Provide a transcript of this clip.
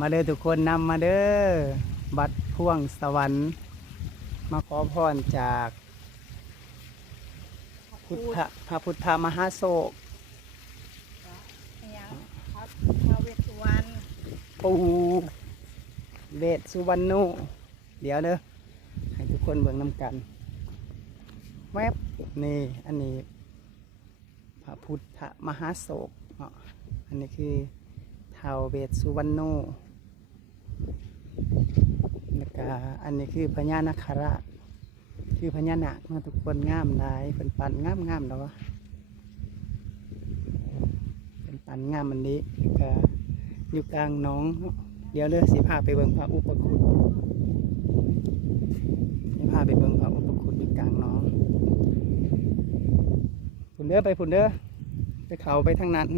มาเด้อทุกคนนำมาเด้อบัดพ่วงสวรรค์มาขอพรจากพระพุทธมหาโศกท้าวเวสสุวรรณ ปู่เวสสุวรรณุเดี๋ยวเด้อให้ทุกคนเบิ่งนำกันแวบนี่อันนี้พระพุทธมหาโศกเนาะอันนี้คือท้าวเวสสุวรรณุแล้วก็อันนี้คือพญานาคราชคือพญานาคมาทุกคนงามหลายเป็นปันงามแล้ววะเป็นปันงามมันนี้แล้วก็อยู่กลางหน้องเดี๋ยวเลือกสิพาไปเบิ่งพระอุปคุฎนี่พาไปเบิ่งพระอุปคุฎอยู่กลางหน้องพุ่นเด้อไปพุ่นเด้อไปเขาไปทางนั้น